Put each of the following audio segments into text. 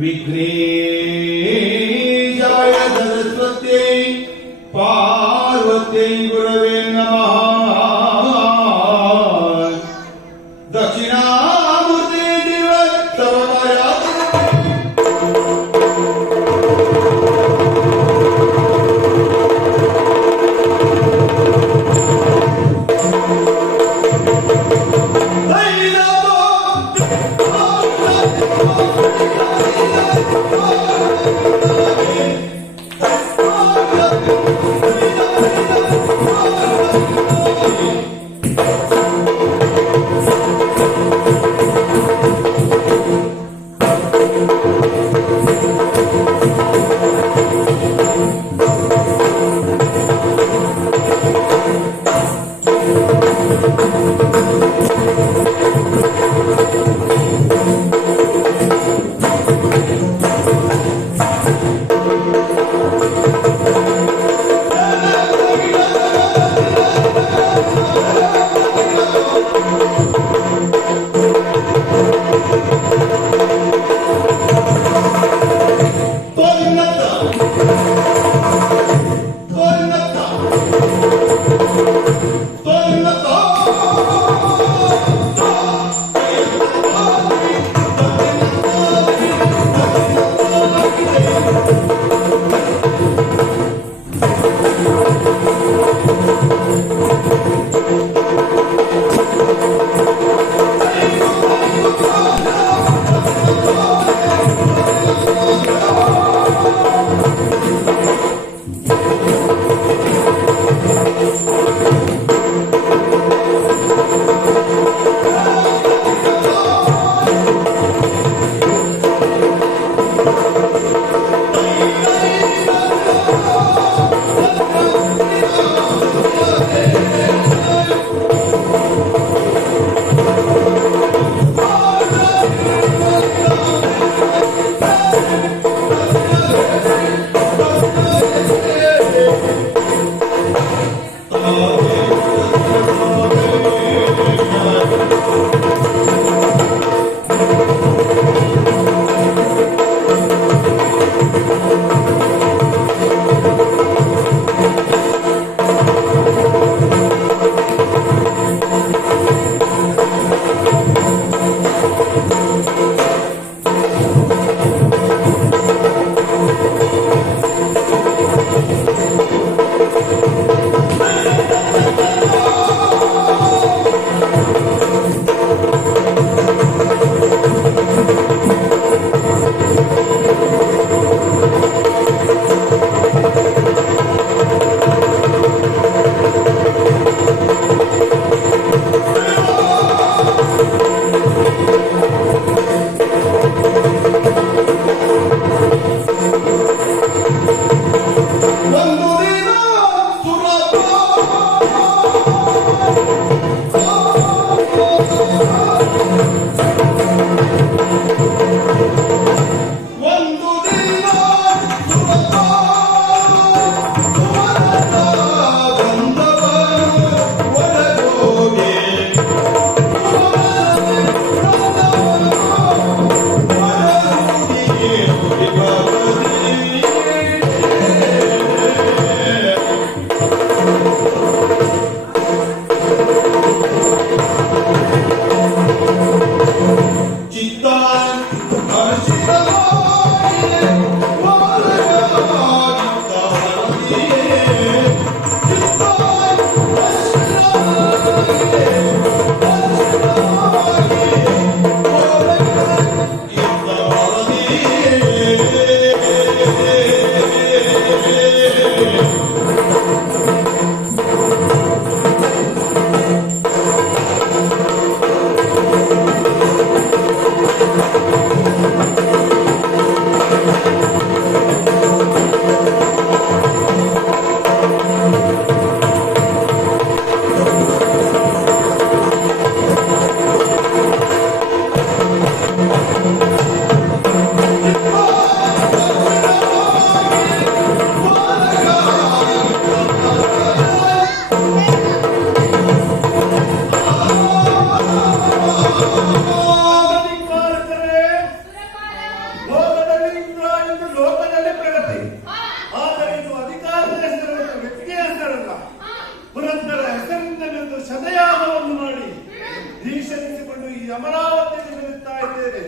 विघ्नेशाय सरस्वत्यै पार्वत्यै गुरवे नमः। दक्षिणामूर्ते देव सर्वकार्यात् ಶತಯಾಗವನ್ನು ಮಾಡಿ ಈಶನಿಸಿಕೊಂಡು ಈ ಅಮರಾವತಿಯಲ್ಲಿ ನಿಲ್ಲುತ್ತಾ ಇದ್ದೇನೆ.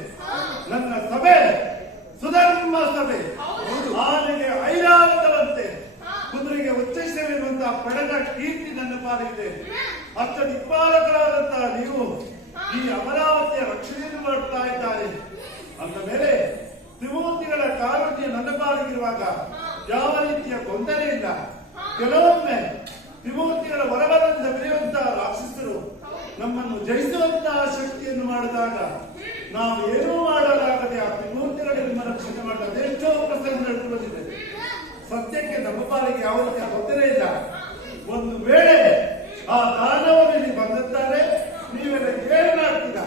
ನನ್ನ ಸಭೆ ಸುಧರ್ಮ ಸಭೆ. ಆನೆಗೆ ಐರಾವತವಂತೆ, ಕುದುರೆಗೆ ಉಚ್ಚೈಸವೆನ್ನುವಂತಹ ಪಡೆದ ಕೀರ್ತಿ ನನ್ನ ಪಾಲಿದೆ. ಅಷ್ಟ ದಿಕ್ಪಾಲಕರಾದಂತಹ ನೀವು ಈ ಅಮರಾವತಿಯ ರಕ್ಷಣೆಯನ್ನು ಮಾಡ್ತಾ ಇದ್ದಾರೆ ಅಂದ ಮೇಲೆ ತ್ರಿಮೂರ್ತಿಗಳ ಕಾರುಣ್ಯ ನನ್ನ ಪಾಲಿಗಿರುವಾಗ ಯಾವ ರೀತಿಯ ತೊಂದರೆ ಇಲ್ಲ. ಕೆಲವೊಮ್ಮೆ ತ್ರಿಮೂರ್ತಿಗಳ ವರವರದಿಂದ ಬೆರೆಯುವಂತಹ ರಾಕ್ಷಸರು ನಮ್ಮನ್ನು ಜಯಿಸುವಂತಹ ಶಕ್ತಿಯನ್ನು ಮಾಡಿದಾಗ ನಾವು ಏನೂ ಮಾಡಲಾಗದೆ ಆ ತ್ರಿಮೂರ್ತಿಗಳಿಗೆ ನಿಮ್ಮ ರಕ್ಷಣೆ ಮಾಡಿದ ಅದೆಷ್ಟೋ ಪ್ರಸಂಗ ನಡೆದುಕೊಂಡಿದೆ. ಸತ್ಯಕ್ಕೆ ನಮ್ಮ ಪಾಲಿಗೆ ಯಾವುದೇ ತೊಂದರೆ ಇಲ್ಲ. ಒಂದು ವೇಳೆ ಆ ದಾನವರು ಇಲ್ಲಿ ಬಂದಿದ್ದಾರೆ, ನೀವೆಲ್ಲ ಏನು ಮಾಡ್ತೀರಾ?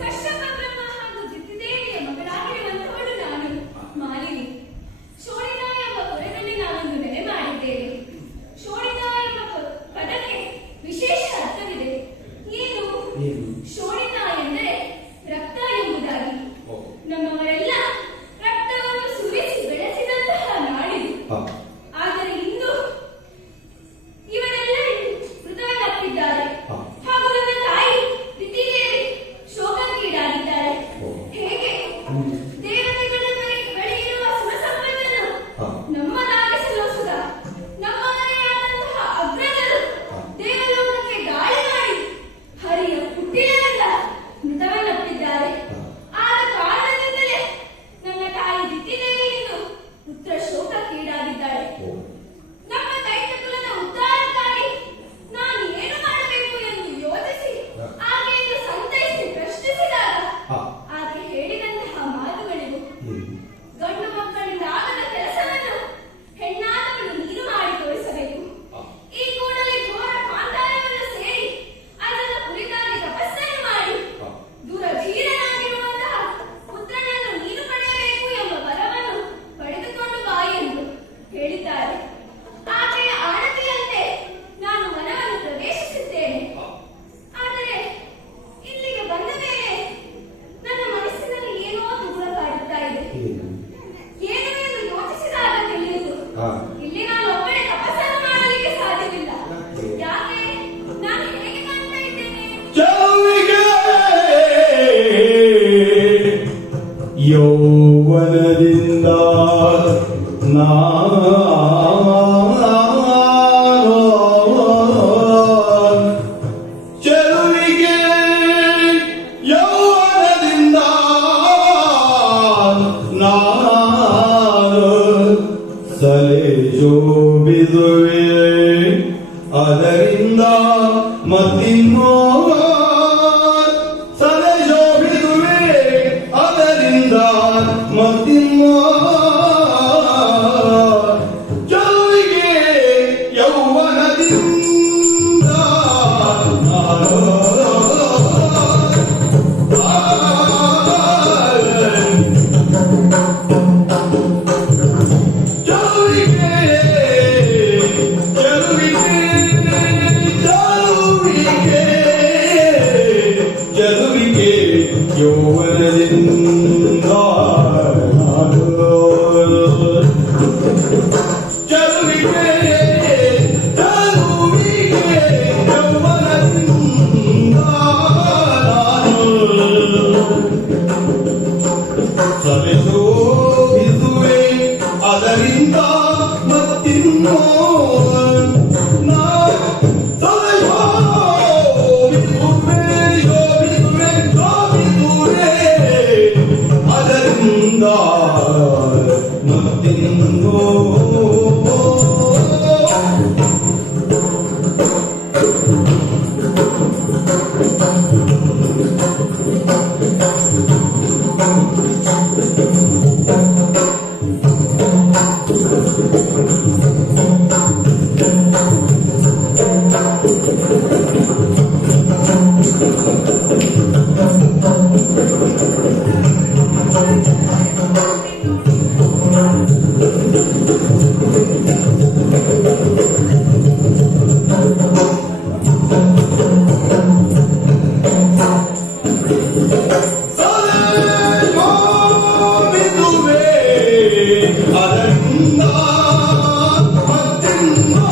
ಕಷ್ಟಪದ್ರಮ್ಮ ಹಾಗೂ ಜಿತ್ತಿದೇವಿಯ ಮಗಳಾಗಿರುವಂತವಳು ನಾನು ಮಾಲಿನಿ. ಶೋಣಿತ ಎಂಬ ಪುರದಲ್ಲಿ ನಾನೊಂದು ನೆಲೆ ಮಾಡಿದ್ದೇನೆ. ಶೋಣಿತ ಎಂಬ ಪದಕ್ಕೆ ವಿಶೇಷ ಅರ್ಥವಿದೆ. ಏನು? ಶೋಣಿತ ಎಂದರೆ ರಕ್ತ ಎಂಬುದಾಗಿ. ನಮ್ಮವರೆಲ್ಲ ರಕ್ತವನ್ನು ಸುರಿಸಿ ಬೆಳೆಸಿದಂತಹ ನಾಡಿದು. ಆದರೆ ಇಂದು ಇವರೆಲ್ಲರೂ ಮೃತವನ್ನಾಗಿದ್ದಾರೆ. ಹಾಗೂ ನನ್ನ ತಾಯಿ ದಿತಿದೇವಿ ಶೋಕಕ್ಕೀಡಾಗಿದ್ದಾರೆ. ಹೇಗೆ ದೇವತೆಗಳ ಬಳಿ ಇರುವ ಸುರಸಂಪತ್ತನ್ನು ನಮ್ಮದಾಗಿಸಲು ಸುರ ನಮ್ಮವರೆಯಾದಂತಹ ಅಗ್ರಜರು ದೇವಲೋಕಕ್ಕೆ ಗಾಳಿ ಮಾಡಿ ಹರಿಯ ಹುಟ್ಟಿನಿಂದ ಮೃತವನ್ನಪ್ಪಿದ್ದಾರೆ. ಆದ ಕಾರಣದಿಂದಲೇ ನನ್ನ ತಾಯಿ ದಿತಿದೇವಿ ಇಂದು ಪುತ್ರ ಶೋಕಕ್ಕೀಡಾಗಿದ್ದಾಳೆ. ನಮ್ಮ ದೈತ್ಯಕುಲದ ಉದ್ಧಾರಕ್ಕಾಗಿ ನಾನು ಏನು ಮಾಡಬೇಕು ಎಂದು ಯೋಚಿಸಿ ಆಕೆಯನ್ನು ಸಂತೈಸಿ ಪ್ರಶ್ನಿಸಿದಾಗ ಆಕೆ ಹೇಳಿದಂತಹ ಮಾತುಗಳಿವು. ಗಂಡು ಮಕ್ಕಳಿಂದ ಆಗದ ಕೆಲಸವನ್ನು ಹೆಣ್ಣಾದವಳು ನೀನು ಮಾಡಿ ತೋರಿಸಬೇಕು. ಈ ಕೂಡಲೇ ಘೋರ ಕಾಂತಾರವನ್ನು ಸೇರಿ ಅದರ ಕುರಿತಾಗಿ ತಪಸ್ಸನ್ನು ಮಾಡಿ ದುರಧೀರನಾಗಿರುವಂತಹ ಪುತ್ರನನ್ನು ನೀನು ಪಡೆಯಬೇಕು ಎಂಬ ವರವನ್ನು ಪಡೆದುಕೊಂಡು ಬಾ ಎಂದು ಹೇಳಿದ್ದಾರೆ. ಆಕೆಯ ಆಣತಿಯಂತೆ ನಾನು ವನವನ್ನು ಪ್ರವೇಶಿಸಿದ್ದೇನೆ. ಆದರೆ ಇಲ್ಲಿಗೆ ಬಂದ ಮೇಲೆ ನನ್ನ ಮನಸ್ಸಿನಲ್ಲಿ ಏನೋ ದುಗುಡ ಕಾಡುತ್ತಾ ಇದೆ. ಏನು ಎಂದು ಯೋಚಿಸಿದಾಗ ತಿಳಿಯಿತು, ಇಲ್ಲಿ ನಾನು ಒಬ್ಬಳೇ ತಪಸ್ಸನ್ನು ಮಾಡಲಿಕ್ಕೆ ಸಾಧ್ಯವಿಲ್ಲ. ಯಾಕೆ? ನಾನು ಹೇಗೆ ಕಾಣ್ತಾ ಇದ್ದೇನೆ? ಚೆಲುವಿಗೆ ಯೌವನದಿಂದ ಚೆಲುವಿಗೆ ಯೌವನದಿಂದ ಸಲೇಜೋ ಬಿದುವೆ ಅದರಿಂದ ಮತ್ತಿನ್ನೋ ಸಲೇಜೋ ಬಿದುವೆ ಅದರಿಂದ ಮತ್ತಿನ್ನೋ ಚೆಲುವಿಗೆ ಯೌವನದಿಂದ ಚೆಲುವಿಗೆ ಯೌವನದಿಂದ ಸಲಿಸುವೆ ಅದರಿಂದ ಮತ್ತಿನ್ನೋ ಅದರಿಂದ ಮತ್ತಿನ್ನೋ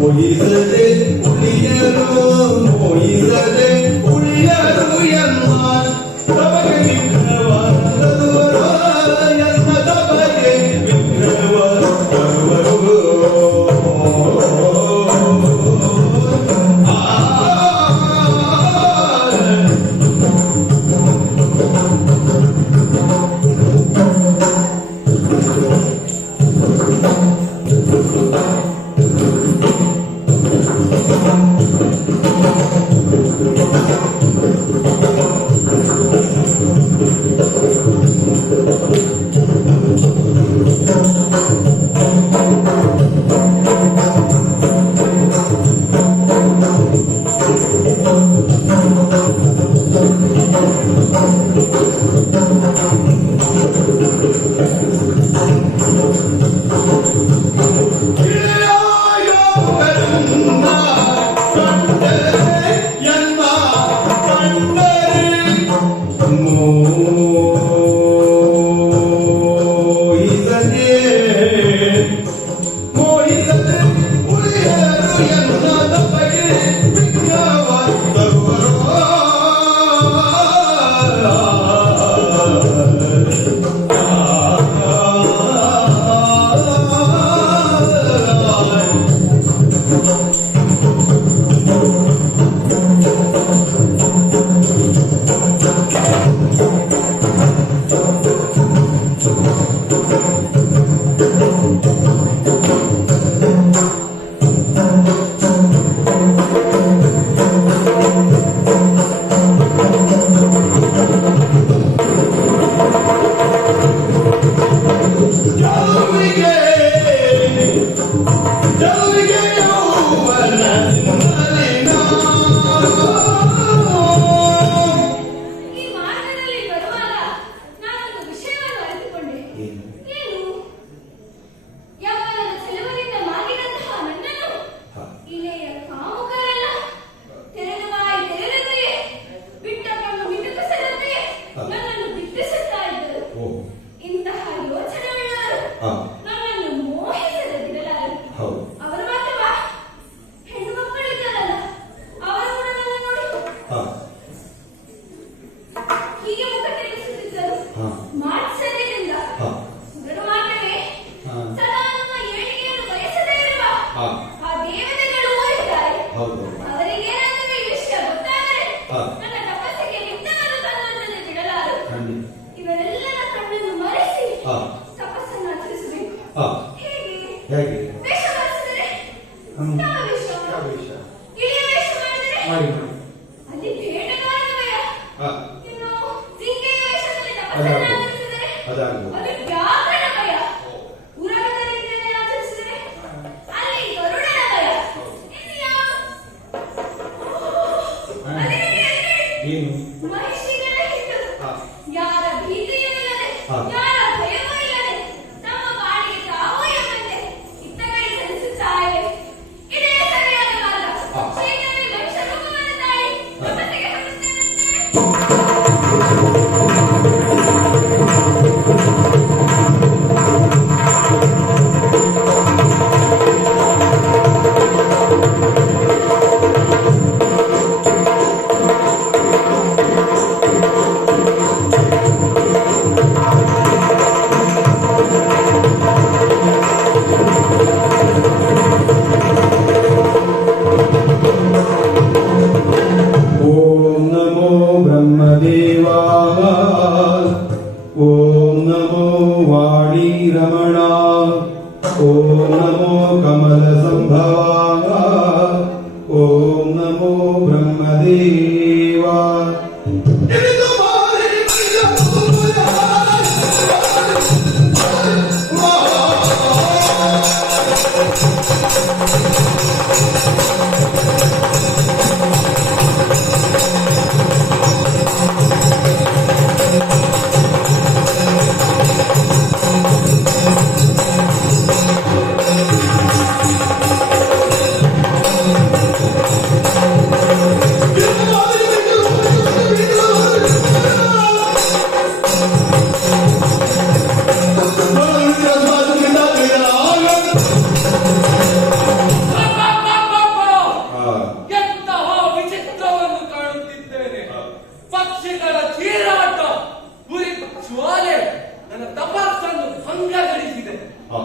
ಮೋಹಿಸದೆ ಉಳಿಯಲು ಮೋಹಿಸದೆ ಈ ಮಾರ್ಗದಲ್ಲಿ ಬರುವಾಗ ನಾನೊಂದು ವಿಷಯವನ್ನು ಅರಿತುಕೊಂಡೆ. ಏನು? ಯೌವನದ ಚೆಲುವರಿಂದ ಮಾಗಿದಂತಹ ನನ್ನನ್ನು ಇಳೆಯ ಕಾಮುಕರೆಲ್ಲ ತೆರೆದ ಬಾಯಿ ತೆರೆದಂತೆಯೇ, ಬಿಟ್ಟ ಕಣ್ಣು ಮಿಟುಕಿಸದಂತೆಯೇ ನನ್ನನ್ನು ಬಿಟ್ಟಿಸುತ್ತಾ ಇದ್ದರು. ಇಂತಹ ಯೋಚನೆಯುಳ್ಳವರು ನನ್ನನ್ನು ಮೋಹಿಸದೆ ಬಿಡಲಾರರು. ಅವರು ಮಾತ್ರವ, ಹೆಣ್ಣು ಮಕ್ಕಳಿದ್ದಾರಲ್ಲ, ಅವರು ಕೂಡ ನನ್ನ ನೋಡಿ ಹೀಗೆ ಮುಖ ತಿರುಗಿಸುತ್ತಿದ್ದರು. ಮಾತ್ಸರ್ಯದಿಂದ ಗಡು ಮಾತ್ರವೇ ಸದಾ ನಮ್ಮ ಏಳಿಗೆಯನ್ನು ಬಯಸದೇ ಇರುವ ಆ ದೇವತೆಗಳು ಓದಿದ್ದಾರೆ. ಅವರಿಗೇನಾದರೂ ಈ ವಿಷಯ ಗೊತ್ತಾದರೆ ನನ್ನ ತಪಸ್ಸಿಗೆ ನಿಂತವರು ತನ್ನೊಂದಿಗೆ ಬಿಡಲಾರರು. ಇವರೆಲ್ಲರ ಕಣ್ಣನ್ನು ಮರೆಸಿ ತಪಸ್ಸನ್ನು ಆಚರಿಸಬೇಕು. ಹೇಗೆ? ವೇಷ ಮಾಡಿಸಿದರೆ ಯಾವ ವೇಷ? ಇಳಿಯ ವೇಷ ಮಾಡಿದರೆ ಅಲ್ಲಿ ಬೇಟೆಗಾರನ ಭಯ. ಇನ್ನು ಜಿಂಕೆಯ ವೇಷದಲ್ಲಿ ತಪಸ್ಸನ್ನು ಆಚರಿಸಿದರೆ ಅಲ್ಲಿ ವ್ಯಾಘ್ರನ ಭಯ. ಉರಗದ ರೀತಿಯಲ್ಲಿ ಆಚರಿಸಿದರೆ ಅಲ್ಲಿ ಗರುಡನ ಭಯ. ಇನ್ನು ಏನು? ಮಹಿಷಿಗಳ ಹಿಂಡು. ಯಾರ ಭೀತಿಯನ್ನಿಲ್ಲದೆ, ಯಾರ ಭಯವೂ ಇಲ್ಲದೆ, ತಮ್ಮ ಪಾಡಿಗೆ ತಾವು ಎಂಬಂತೆ ಇತ್ತ ಕೈ ಚಲಿಸುತ್ತಾ ಇವೆ. ಇದೇ ಸರಿಯಾದ ಮಾರ್ಗ. ಶೀಘ್ರವೇ ಮಹಿಷ ರೂಪವನ್ನು ತಾಳಿ ತಪಸ್ಸಿಗೆ ಹೊರಡುತ್ತೇನಂತೆ. ಓಂ ನಮೋ ಬ್ರಹ್ಮದೇವಾಯ. ಓಂ ನಮೋ ವಾಣಿ ರಮಣ. ಓಂ ನಮೋ ಕಮಲ ಸಂಭವಾಯ. ಓಂ ನಮೋ ಬ್ರಹ್ಮದೇವ. ಎಂತಹ ವಿಚಿತ್ರವನ್ನು ಕಾಣುತ್ತಿದ್ದೇನೆ. ಪಕ್ಷಿಗಳ ಚೀರಾಟ, ಉರಿ ಜ್ವಾಲೆ ನನ್ನ ತಪಸ್ಸನ್ನು ಭಂಗಗೊಳಿಸಿದೆ.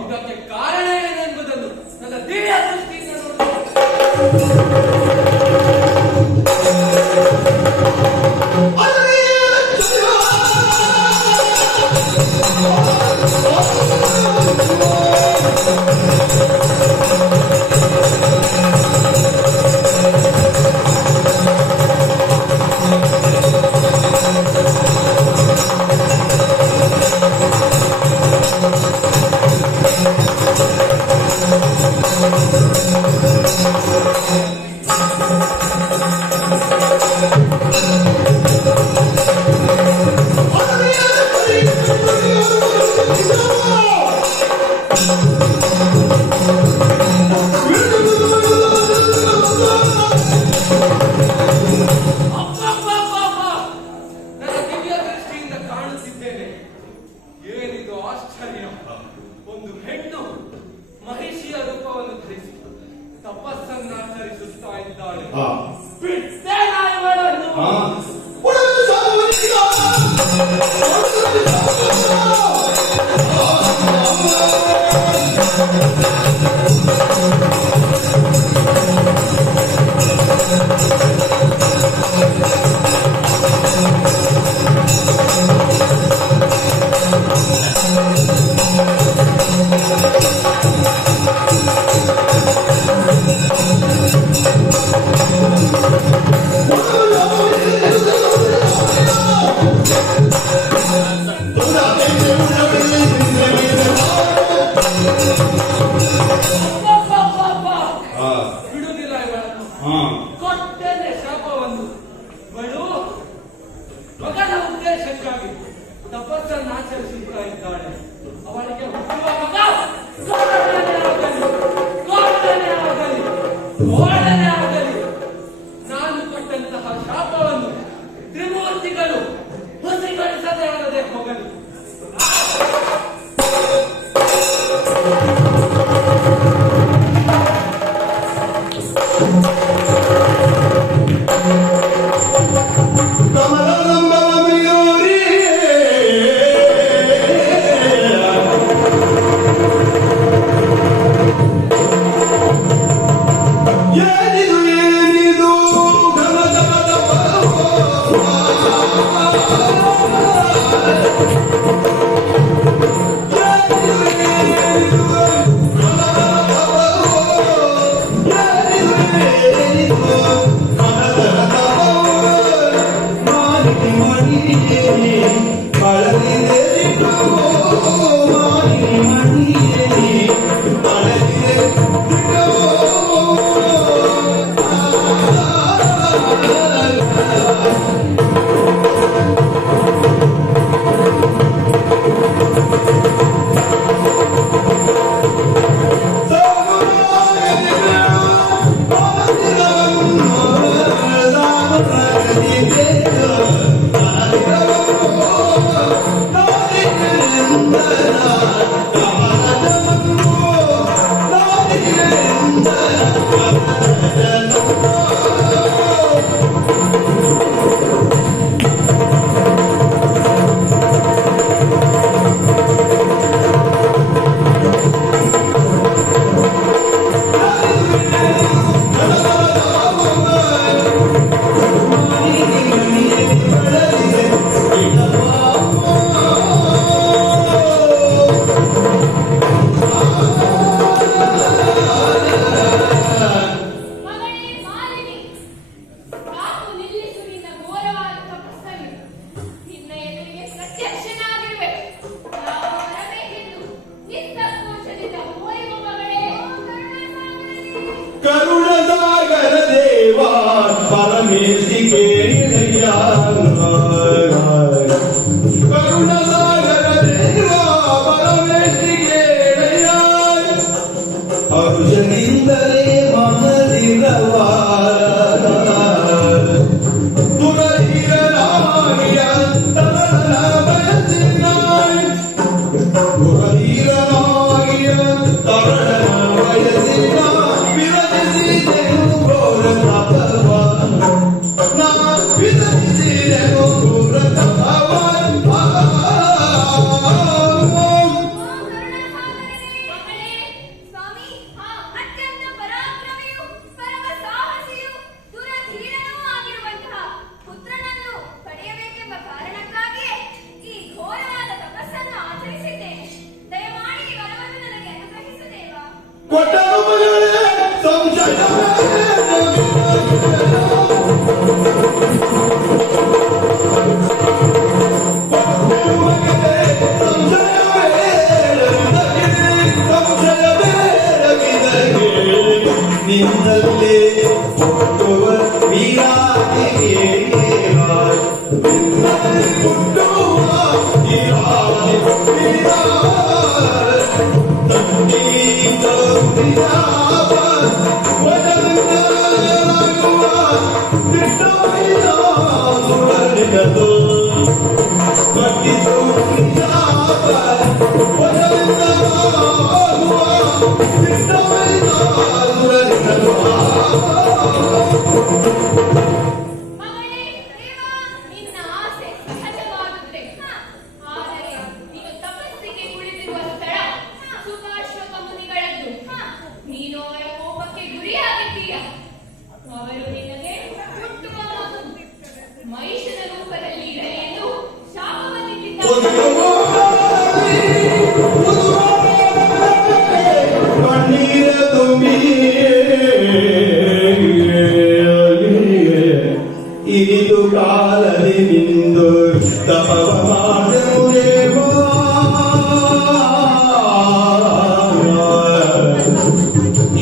ಇದಕ್ಕೆ ಕಾರಣ ಏನೆಂಬುದನ್ನು ನನ್ನ ದಿವ್ಯ ದೃಷ್ಟಿಯಿಂದ ನನ್ನ ದಿವ್ಯ ದೃಷ್ಟಿಯಿಂದ ಕಾಣುತ್ತಿದ್ದೇನೆ. ಏನಿದು ಆಶ್ಚರ್ಯ! ಒಂದು ಹೆಣ್ಣು ಮಹಿಷಿಯ ರೂಪವನ್ನು ಧರಿಸಿ ತಪಸ್ಸನ್ನಾಚರಿಸುತ್ತಾ ಇದ್ದಾಳೆ. ಬಿಡ್ತೇನಾ ಇವಳನ್ನು? Thank you. ಹಾ ಕೊಟ್ಟನೆ ಶಾಪವನ್ನು ಬಳು ಮಗನ ಉದ್ದೇಶಕ್ಕಾಗಿ ತಪಸ್ಸನ್ನು ಆಚರಿಸುತ್ತಾ ಇದ್ದಾಳೆ. ಅವಳಿಗೆ ಹುಟ್ಟುವ ಮಗ ಗೋಳನೆ ಆಗಲಿ ನಾನು ಕೊಟ್ಟಂತಹ ಶಾಪವನ್ನು ತ್ರಿಮೂರ್ತಿಗಳು ಹುಸಿಗೊಳಿಸದೇ ಆಗದೆ ಹೋಗಲಿ. ಕರುಣಸಾಗರ ದೇವ ಪರಮೇಶಿಗೆ ಕರುಣಸಾಗರ ದೇವ ಪರಮೇಶಿಗೆ ಹರುಷದಿಂದಲೇ ಮನದಿರವಾರ ತುರಧೀರನಾಗಿಯ ತರಣ ಬಯಸಿನಾಯ್ ತುರಧೀರನಾಗಿಯ ತರಣ ಬಯಸಿನ ನಿನ್ನಲ್ಲೇ ಹುಟ್ಟುವ ವೀರಾದಿಗೆ ಹುಟ್ಟುವ ಇರಿದು ಕಾಲದಿ ನಿಂದು ತಪವ ಮಾಡುವೆವೋ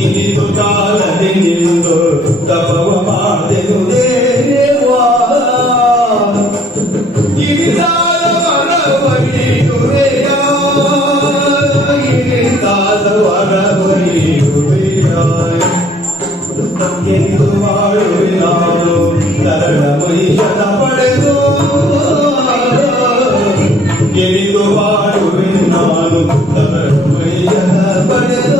ಇರಿದು ಕಾಲದಿ ನಿಂದು ತಪವ ಮಾಡೆನು ದೇವಾ ಗಿರಿದಾದ ವರವರಿಯುವೆಯ ಗಿರಿದಾದ ವರವರಿಯುವೆಯ ಎಂದು ಮಾಡುವೆ ನಾನು ತರಳ ಮಹಿಷದ ಪಡೆದು ಎಂದು ಮಾಡುವೆ ನಾನು ತರಳ ಮಹಿಷದ ಪಡೆದು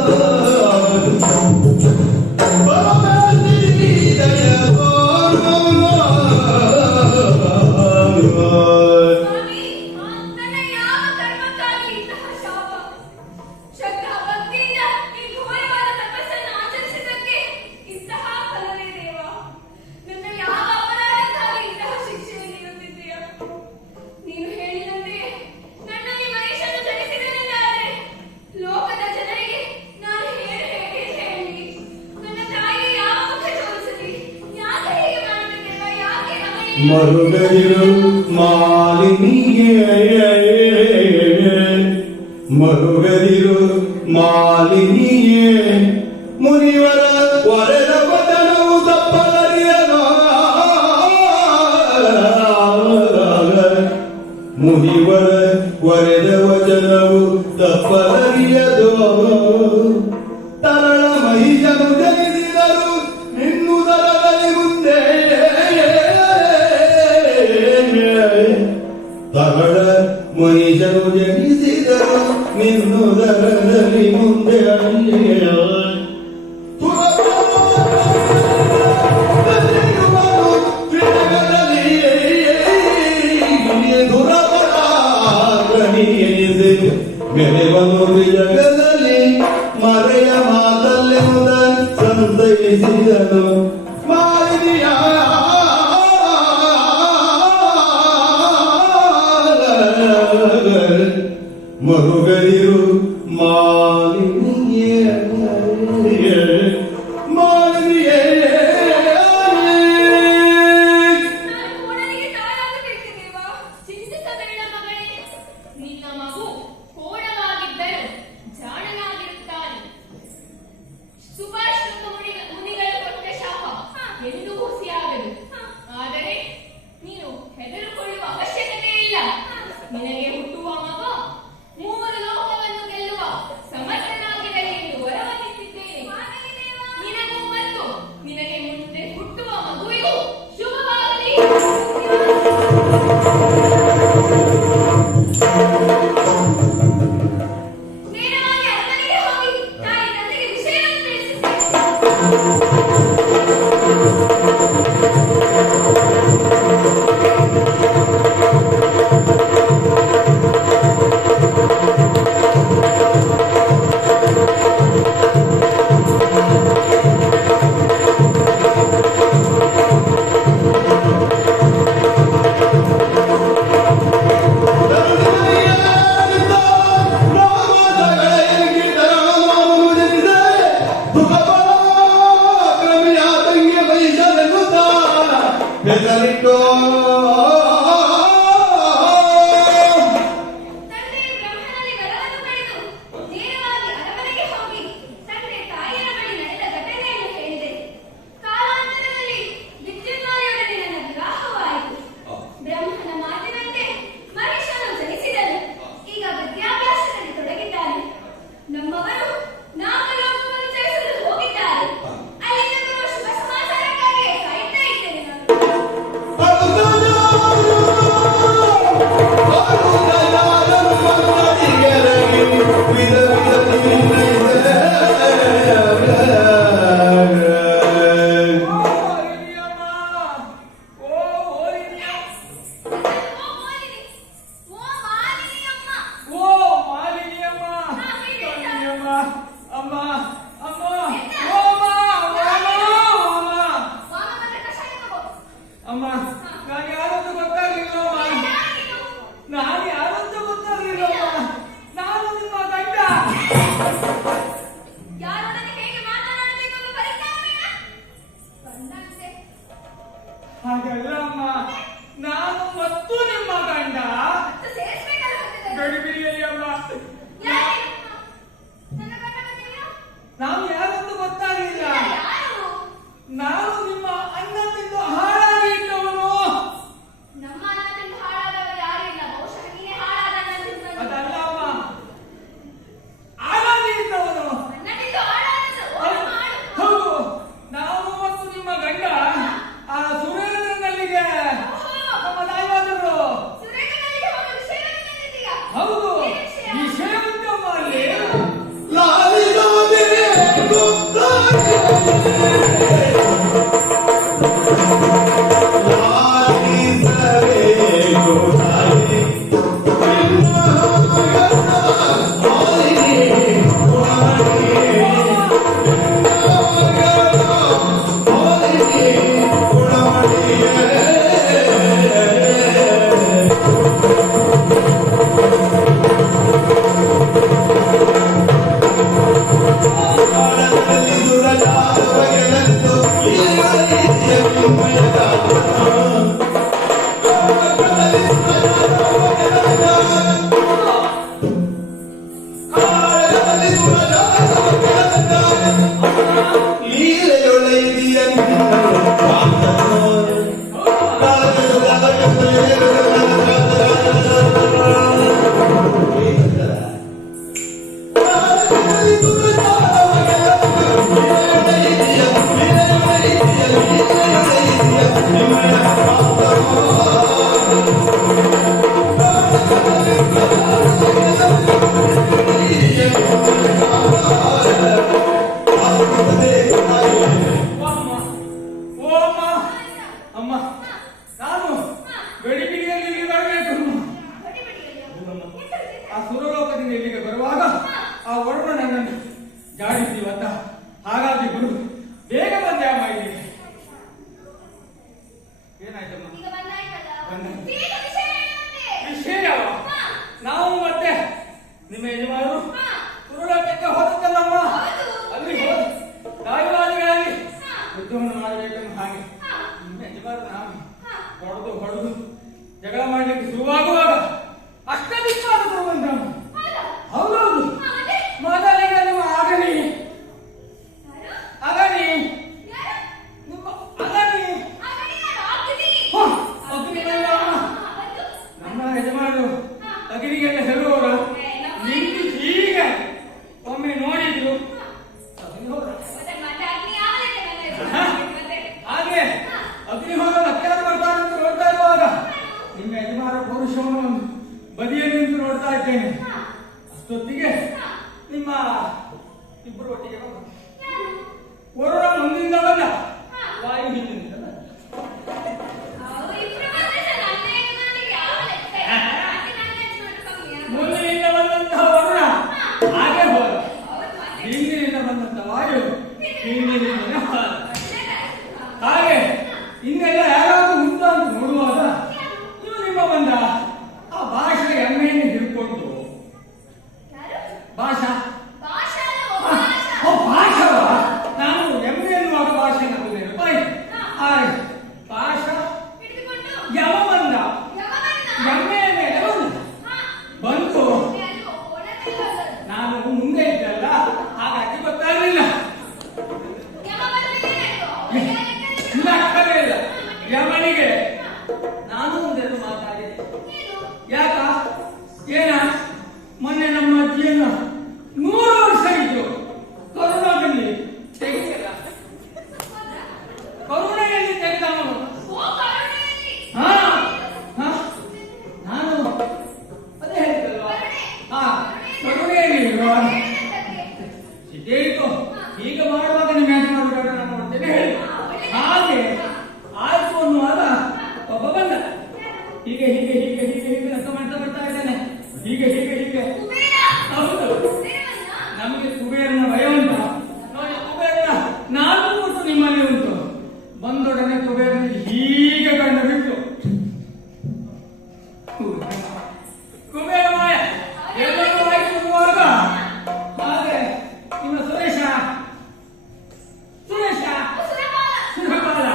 ಸ್ವಾಮಿ, ನನ್ನ ಯಾವ ಕರ್ಮಕ್ಕಾಗಿ ಇಂತಹ ಶಾಪ? ಶ್ರದ್ಧಾ ಭಕ್ತಿಯಿಂದ ಈ ಘೋರವಾದ ತಪಸ್ಸನ್ನು ಆಚರಿಸಿದ್ದಕ್ಕೆ ಇಂತಹ ಫಲವೇ ದೇವ? ನನ್ನ ಯಾವ ಅಪರಾಧಕ್ಕಾಗಿ ಇಂತಹ ಶಿಕ್ಷೆಯನ್ನು ನೀಡುತ್ತಿದ್ದೀಯ? ನೀನು ಹೇಳಿದಂತೆ ನನ್ನ ಈ ಮನುಷ್ಯನು ಜನಿಸಿದನೆಂದಾದರೆ ಲೋಕದ ಜನರಿಗೆ ನಾನು ಹೇಗೆ ಹೇಳಿ? ನನ್ನ ತಾಯಿ ಯಾವ ಮುಖ ತೋರಿಸಲಿ? ಯಾಕೆ ಹೀಗೆ ಮಾಡಿದ ದೇವ? ಯಾಕೆ ಅಮ್ಮನೇ? ಮರುಗದಿರು ಮಾಲಿನಿಯೇ ಮರುಗದಿರು ಮಾಲಿನಿಯೇ ಮುನಿವರ ವರದ ವಚನವು ತಪ್ಪಲರಿಯದ ಮುನಿವರ ವರದ ವಚನವು ತಪ್ಪಲರಿಯದೋ ತರಳ ಮಹಿಷನು ಜನಿಸಿದರು ನಿನ್ನುದರದಲ್ಲಿ ಮುಂದೆ ತರಳ ಮಹಿಷನು ಜನಿಸಿದರು ನಿನ್ನುದರದಲ್ಲಿ ಮುಂದೆ ಮೆರೆವನು ಜಗದಲ್ಲಿ ಮರೆಯ ಮಾತಲ್ಲೆಂದ ಸಂತೈಸಿದನು ಮಾಲಿನಿಯ ಮರುಗದಿರು ಮಾಲಿನಿಯೇ ಮಾಲಿನಿಯೇ ನಾನು ಕೋಣನಿಗೆ ತಾರಾಗಬೇಕು ದೇವ. ಚಿಂತಿಸಬೇಡ ಮಗಳೇ. ನಿನ್ನ ಮಗು ಕೋಣವಾಗಿದ್ದರೂ ಜಾಣನಾಗಿರುತ್ತಾನೆ. ಸುಭಾಷಿತ ಮುನಿಗಳು ಕೊಟ್ಟ ಶಾಪ ಎಂದೂ ಹುಸಿಯಾಗದು. ಆದರೆ ನೀನು ಹೆದರಿಕೊಳ್ಳುವ ಅವಶ್ಯಕತೆ ಇಲ್ಲ. ನಿನಗೆ ಹುಟ್ಟುವ ಮಗ ಮೂವರು ಲೋಕವನ್ನು ಗೆಲ್ಲುವ ಸಮರ್ಥನಾಗಿರಲಿ ಎಂದು ವರವನ್ನಿಟ್ಟಿದ್ದೇನೆ. ನಿನಗೂ ಮತ್ತು ನಿನಗೆ ಮುಂದೆ ಹುಟ್ಟುವ ಮಗುವಿಗೂ ಶುಭವಾಗಲಿ. ನೇರವಾಗಿ ಅರಮನೆಗೆ ಹೋಗಿ ತಾಯಿ ತಂದೆಗೆ ವಿಷಯವನ್ನು ತಿಳಿಸಿದೆ. ಹೆಸರಿಟ್ಟು ತಂದೆ ಬ್ರಹ್ಮನಲ್ಲಿ ವರವನ್ನು ಪಡೆದು ನೇರವಾಗಿ ಅರಮನೆಗೆ ಹೋಗಿ ತಂದೆ ತಾಯಿಯ ಬಳಿ ನಡೆದ ಘಟನೆಯನ್ನು ಹೇಳಿದೆ. ಕಾಲಾಂತರದಲ್ಲಿ ವಿದ್ಯುನ್ಮಾಲಿಯೊಡನೆ ನನ್ನ ವಿವಾಹವಾಯಿತು. ಬ್ರಹ್ಮನ ಮಾತಿನಂತೆ ಮನುಷ್ಯನು ಜನಿಸಿದನು. ಈಗ ವಿದ್ಯಾಭ್ಯಾಸದಲ್ಲಿ ತೊಡಗಿದ್ದಾನೆ. ನಮ್ಮವರು ನಾಗಲೋಕವನ್ನು ಚಲಿಸಲು ಹೋಗಿದ್ದಾರೆ. ಅಲ್ಲಿಂದ ಬರುವ ಶುಭ ಸಮಾಚಾರಕ್ಕಾಗಿ ಕಾಯುತ್ತಾ ಇದ್ದೇನೆ ನಾನು. ಓ ಮಾಲಿನಿ, ಓ ಮಾಲಿನಿ ಅಮ್ಮ. ವಾಮನ ಕಷಾಯ ತಗೋ. ಅಮ್ಮ ನಾನು ಯಾರಂತ ಗೊತ್ತಾಗ್ಲಿಲ್ಲಮ್ಮ. ಯಾರಿದು? ನಾನು ಯಾರಂತ ಗೊತ್ತಾಗ್ಲಿಲ್ಲಮ್ಮ. ನಾನು ನಿಮ್ಮ ಗಂಡ. ಯಾರೊಡನೆ ಹೇಗೆ ಮಾತನಾಡಬೇಕೆಂಬ ಪರಿಜ್ಞಾನವಿಲ್ಲ? ಬಂದಂತೆ. ಹಾಗಲ್ಲ ಅಮ್ಮ, ನಾನು ಮತ್ತು ನಿಮ್ಮ ಗಂಡ ಮತ್ತು ಸೇರಿಸ್ಬೇಕಲ್ಲ ಹೊತ್ತಿದೆ. ಗಡಿಬಿಡಿಯಲ್ಲಿ ಅಮ್ಮ. ಯಾಕೆ? ನನ್ನ ಗಂಡ ಬಂದಿಲ್ಲ? ನಾವು ಯಾರಂತ ಗೊತ್ತಾಗ್ಲಿಲ್ಲ. ಯಾರು? ನಾನು ಜಗಳ ಮಾಡ್ಲಿಕ್ಕೆ ಶುರುವಾಗುವಾಗ ಅಷ್ಟದಿಕ್ಕಾದ ತಗೊಂಡ. ಹೌದೌದು, ಮೊದಲಿಗೆ ನಿಮ್ಮ ಅಗಣಿ ಅಗಣಿ ನಿಮ್ಮ ಅಗಣಿ ನಮ್ಮ ಯಜಮಾನರು ಅಗಣಿಗೆಲ್ಲ ಹೇಳುವವರ ನಿಂತು ಹೀಗೆ ಒಮ್ಮೆ ನೋಡಿದ್ರು ಹಾಗೆ ಅಗ್ನಿ ಹೋದ ಅತ್ಯಾದ ಬರ್ತಾನೆ ಅಂತ ನೋಡ್ತಾ ಇರುವಾಗ ನಿಮ್ಮ ಯಜಮಾನ ಪೌರುಷವನ್ನು ಒಂದು ಬದಿಯಲ್ಲಿ ನಿಂತು ನೋಡ್ತಾ ಇದ್ದೇನೆ. ಅಷ್ಟೊತ್ತಿಗೆ ನಿಮ್ಮ ಇಬ್ಬರು ಒಟ್ಟಿಗೆ ಬಂದ. ವರುಣ ಮುಂದಿನಿಂದ ಬಂದ, ವಾಯು ಹಿಂದಿನಿಂದ ಬಂದ. ಮುಂದಿನಿಂದ ಬಂದಂತಹ ವರುಣ ಹಾಗೆ ಹೋದ, ಹಿಂದಿನಿಂದ ಬಂದಂತಹ ವಾಯು ಹಿಂದಿನಿಂದ ಹೋದ. ಹಾಗೆ ಇನ್ನೆಲ್ಲ ಯಾರಾದ್ರೂ ಉಂಟು ಅಂತ ನೋಡುವಾಗ ನೀವು ನಿಮ್ಮ ಬಂದ ಆ ಭಾಷೆ ಎಮ್ಮೆಯನ್ನು ಹಿಡ್ಕೊಂಡು ಭಾಷಾ ಭಾಷವ ನಾನು ಎಮ್ಮೆ ಎನ್ನುವಾಗ ಭಾಷೆ ನಗುತ್ತೇನೆ ಬಾಯಿ ಭಾಷಾ ಯಮ ಬಂದ ಎಮ್ಮೆಯನ್ನೇ ಬಂದು ನಾನು ಮುಂದೆ ಇದ್ದಲ್ಲ ಹಾಗಾಗಿ ಗೊತ್ತಾಗಲಿಲ್ಲ. ಇಲ್ಲ ಅಕ್ಕವೇ ಇಲ್ಲ. ಯಮನಿಗೆ ನಾನು ಒಂದೆರಡು ಮಾತಾಡಿದೆ. ಯಾಕ ಏನ ಮೊನ್ನೆ ನಮ್ಮ ಅಜ್ಜಿಯನ್ನ 100 ವರ್ಷ ಇದ್ದು ಕರುಣಾದಲ್ಲಿ ತೆಗೆದಿಲ್ಲ. ಕರುಣೆಯಲ್ಲಿ ತೆಗೆದವನು ನಾನು ಅದೇ ಹೇಳ್ತಲ್ವಾ ಕರುಣೆಯಲ್ಲಿ ಸಿದ್ದೇಯಿತು. ಈಗ ಮಾಡುವಾಗ ನಿಮ್ಮ ಯಜಮಾನರು ನಾನು ನೋಡ್ತೇನೆ ಹೇಳಿ ಹಾಗೆ ಆಯ್ತು ಅನ್ನುವಾಗ ಒಬ್ಬ ಬಂದ. ಹೀಗೆ ಹೀಗೆ ಹೀಗೆ ಹೀಗೆ ಹೀಗೆ ರಸ ಮಾಡ್ತಾ ಬರ್ತಾ ಇದ್ದಾನೆ. ಹೀಗೆ ಹೀಗೆ ಹೀಗೆ ಹೌದು, ನಮಗೆ ಕುಬೇರನ ಭಯ ಉಂಟ ನೋಡಿ. ಕುಬೇರನ 4 ವರ್ಷ ನಿಮ್ಮಲ್ಲಿ ಉಂಟು. ಬಂದೊಡನೆ ಕುಬೇರನಿಗೆ ಹೀಗೆ ಕಂಡು ಬಿಟ್ಟು ಕುಬೇರ ಮಾಯ ಎಲ್ಲರೂ ಆಯ್ತು ಅನ್ನುವಾಗ ಹಾಗೆ ನಿಮ್ಮ ಸುರೇಶ ಸುರಪಾಲ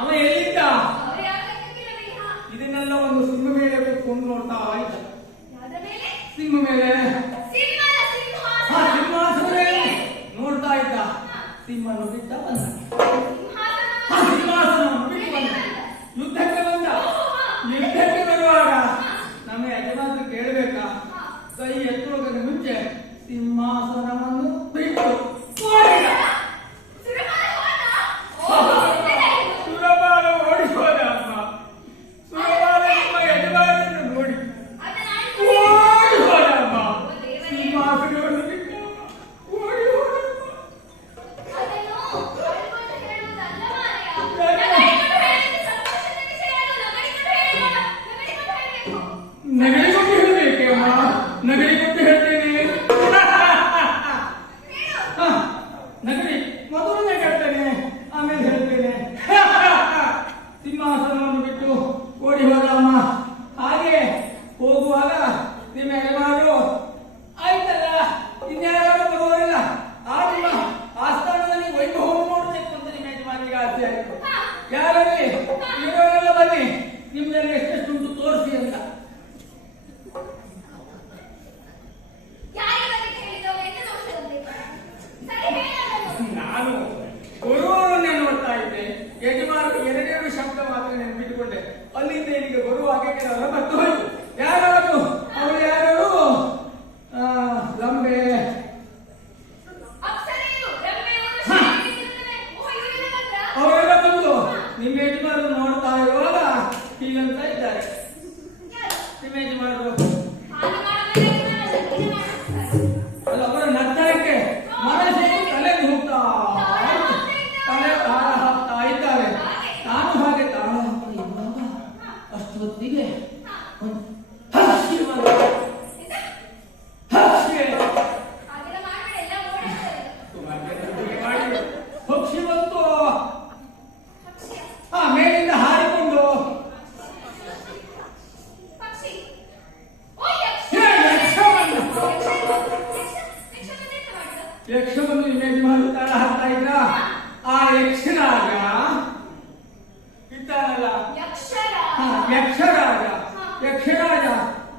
ಅವ ಎಲ್ಲಿದ್ದ? ಇದನ್ನೆಲ್ಲ ಒಂದು ಸಿಂಹ ಮೇಲೆ ಕೊಂಡು ನೋಡ್ತಾ ಆಯ್ತು. ಸಿಂಹ ಮೇಲೆ ಸಿಂಹಾಸನ ನೋಡ್ತಾ ಇದ್ದ. ಸಿಂಹನು ಬಿಟ್ಟ ಬಂದ, ಸಿಂಹಾಸನವನ್ನು ಬಿಟ್ಟು ಬಂದ, ಯುದ್ಧಕ್ಕೆ ಬಂದ. ಯುದ್ಧಕ್ಕೆ ಬರುವಾಗ ನಮ್ಮ ಯಜಮಾನರು ಕೇಳಬೇಕಾ ಕೈ ಎತ್ತುವುದಕ್ಕೆ ಮುಂಚೆ ಸಿಂಹಾಸನವನ್ನು ಬಿಟ್ಟು ಓಡಿದ. ಸುರಪಾಲ ಓಡಿ ಹೋದ. ಅಮ್ಮ ಸುರಪಾಲ ನಿಮ್ಮ ಯಜಮಾನರನ್ನು ನೋಡಿ ಓಡಿ ಹೋದ. ಅಮ್ಮ ಸಿಂಹಾಸನವನ್ನು ಬಿಟ್ಟು ಓಡಿ ಹೋದ. ನಗರಿಗೊಟ್ಟು ಹೇಳಬೇಕೆ ಅಮ್ಮ? ನಗರಿಗೊಟ್ಟು ಹೇಳ್ತೇನೆ. ನಗರಿ ಮೊದಲನೇ ಹೇಳ್ತೇನೆ, ಆಮೇಲೆ ಹೇಳ್ತೇನೆ. ಸಿಂಹಾಸನವನ್ನು ಬಿಟ್ಟು ಓಡಿ ಹೋದ ಅಮ್ಮ. ಹಾಗೆ ಹೋಗುವಾಗ ನಿಮ್ಮ ಯಜಮಾನರು ಆಯ್ತಲ್ಲ ಇನ್ಯಾರು ಬರುವವರಿಲ್ಲ, ಆ ನಿಮ್ಮ ಆಸ್ಥಾನದಲ್ಲಿ ವೈಭವ ನೋಡ್ಬೇಕು ಅಂತ ನಿಮ್ಮ ಯಜಮಾನಿಗೆ ಆಸೆ ಆಯ್ತು. ಯಾರಲ್ಲಿ ಇರೋರೆಲ್ಲ ಬನ್ನಿ, ನಿಮ್ದಲ್ಲಿ ಎಷ್ಟೆಷ್ಟುಂಟು ತೋರಿಸಿ ಅಂತ. ನಾನು ಗುರುವರನ್ನೇ ನೋಡ್ತಾ ಇದ್ದೆ. ಯಜಮಾನರು 2 ಶಬ್ದ ಮಾತ್ರ ನೆನಪಿಟ್ಟುಕೊಂಡೆ. ಅಲ್ಲಿಂದ ಇಲ್ಲಿಗೆ ಬರುವಾಗ ಕೆಲವರ ಮತ್ತು ಹೋಯ್ತು. ಯಾರು ಅವರು ಯಾರು ಲಂಬೆ ಅವರೆಲ್ಲ ಬಂದು ನಿಮ್ಮ ಯಜಮಾನರು ನೋಡ್ತಾ ಇರುವಾಗ ಹೀಗಂತ ಇದ್ದಾರೆ. ನಿಮ್ಮ ಯಜಮಾನರು ಅದು ಅವರ ನರ್ತನಕ್ಕೆ ಮನಸ್ಸಿಗೆ ತಲೆಗೆ ಹೋಗ್ತಾ ತಲೆ ತಾಳ ಹಾಕ್ತಾ ಇದ್ದಾರೆ. ನಾನು ಹಾಗೆ ತಾಳ ಹಾಕ್ತಾ ಇರುವಾಗ ಅಷ್ಟೊತ್ತಿಗೆ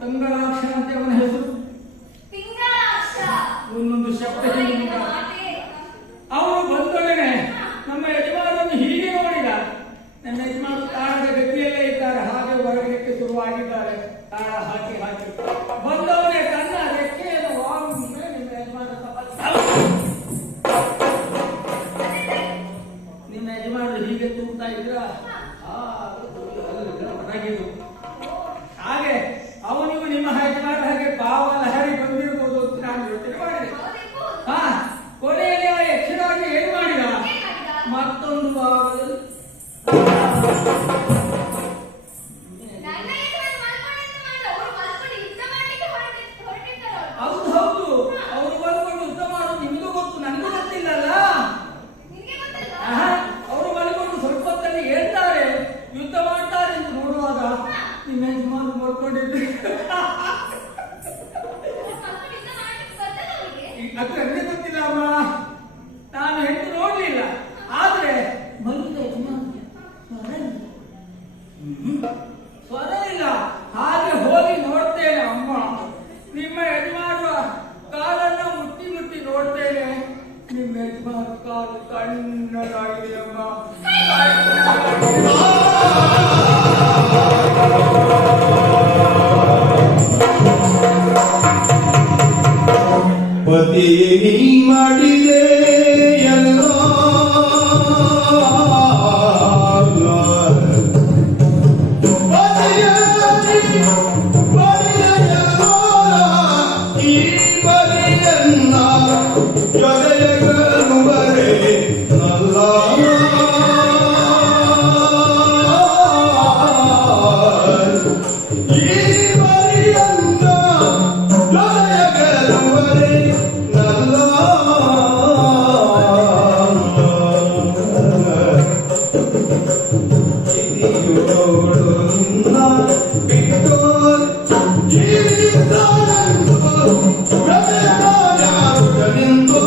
ತಂಗಳಾಕ್ಷ ಅಂತ ಅವನ ಹೆಸರು. ಪಿಂಗಳಾಕ್ಷ. ಒಂದೊಂದು ಶಬ್ದ ಅವನಿಗೆ ಮಾತೇ ಅವನು ಬಂದೊಡನೆ ನಮ್ಮ ಯಜಮಾನನ್ನು ಹೀಗೆ ನೋಡಿದ. ನಮ್ಮ ಯಜಮಾನ ತಾಳದ ಗತಿಯಲ್ಲೇ ಇದ್ದಾರೆ, ಹಾಗೆ ಹೊರಗಲಿಕ್ಕೆ ಶುರುವಾಗಿದ್ದಾರೆ. ತಾಳ ಹಾಕಿ ಹಾಕಿ ಬಂದವನೇ ತನ್ನ ರೆಕ್ಕೆಯನ್ನು ವಾಮೆ ನಿಮ್ಮ ಯಜಮಾನ ನಿಮ್ಮ ಯಜಮಾನರು ಹೀಗೆ ತೂಗ್ತಾ ಇದ್ರ ಹೊರಗಿದ್ರು. ಹಾಗೆ ಅವನಿಗೂ ನಿಮ್ಮ ಯಜಮಾನ ಹಾಗೆ ಭಾವ ಲಹರಿ ಬಂದಿರಬಹುದು ಅಂತ ನಾನು ಯೋಚನೆ ಮಾಡಿದೆ. ಹಾ, ಕೊನೆಯಲ್ಲಿ ಆ ಯಕ್ಷರಾಜ ಏನು ಮಾಡಿದ? ಮತ್ತೊಂದು ಭಾಗದಲ್ಲಿ ನನ್ನ ಹೆಸರನ್ನು ಮಲ್ಕೊಂಡಿದ್ದ ಮಾತ್ರ ಅವರು ಮಲ್ಕೊಂಡು ಯುದ್ಧ ಮಾಡ್ಲಿಕ್ಕೆ ಹೊರಟಿದ್ದಾರೆ. ಹೌದು ಹೌದು, ಅವರು ಮಲ್ಕೊಂಡು ಯುದ್ಧ ಮಾಡೋದು ನಿಮಗೂ ಗೊತ್ತು, ನನಗೂ ಗೊತ್ತಿಲ್ಲಲ್ಲ. ನಿನಗೆ ಗೊತ್ತಿಲ್ಲ? ಅವರು ಮಲ್ಕೊಂಡು ಸ್ವಲ್ಪ ಹೊತ್ತಲ್ಲಿ ಹೇಳ್ತಾರೆ, ಯುದ್ಧ ಮಾಡ್ತಾರೆ ಅಂತ ನೋಡುವಾಗ ನಿಮ್ಮ ಯಜಮಾನ ಮಲ್ಕೊಂಡಿದ್ರು. ಮಲ್ಕೊಂಡು ಯುದ್ಧ ಮಾಡ್ಲಿಕ್ಕೆ ಬರ್ತದೆ ಅವರಿಗೆ? ಅದು ನನಗೆ ಗೊತ್ತಿಲ್ಲ ಅಮ್ಮ, ನಾನು ಹೆಣ್ಣು ನೋಡ್ಲಿಲ್ಲ. ಆದ್ರೆ ಮಲಗಿದ ಯಜಮಾನ ಸ್ವರ ಇಲ್ಲ. ಹಾಗೆ ಹೋಗಿ ನೋಡ್ತೇನೆ ಅಮ್ಮ, ನಿಮ್ಮ ಯಜಮಾನ ಕಾಲನ್ನು ಮುಟ್ಟಿ ಮುಟ್ಟಿ ನೋಡ್ತೇನೆ. ನಿಮ್ಮ ಯಜಮಾನ ಕಾಲು ಕಣ್ಣದಾಗಿದೆ ಅಮ್ಮ. ಪತಿಯೇ ನೀ ಮಾಡಿದೆ ಎಲ್ಲ ಈ ಬಲಿಯನ್ನ ಜೊತೆಯಗಲು ಬರೆ ನಲ್ಲ ಈ ಬಲಿಯನ್ನ ಜೊತೆಯಗಲು ಬರೆ ನಲ್ಲ ಚಿತಿಯೋಡು ನಿನ್ನ ಬಿಟ್ಟು ಜೀವಿತಾನಂದು ಗಗನಯಾಗನಿಂದು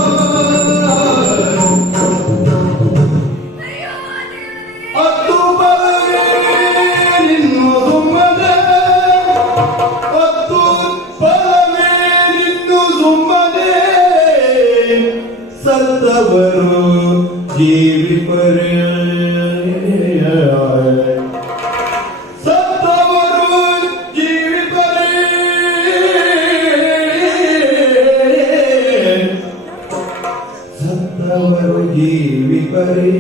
ಅಯ್ಯೋ ದೇವರೇ. ಅತ್ತು ಬಲವೇ ನಿನ್ನದು ಮನೆ, ಅತ್ತು ಬಲವೇ ನಿನ್ನದು ಮನೆ, ಸತ್ತವರು ಜೀವಿಪರೇ, ಸತ್ತವರು ಜೀವಿಪರೇ, ಸತ್ತವರು ಜೀವಿಪರೇ.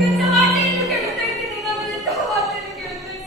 ಯುದ್ಧ ಮಾಡ್ಲಿ ಎಂದು ಕೇಳ್ತಾ ಇದ್ದೀನಿ, ನಾನು ಯುದ್ಧ ಮಾಡ್ಲಿ ಎಂದು ಕೇಳ್ತಾ ಇದ್ದೀನಿ.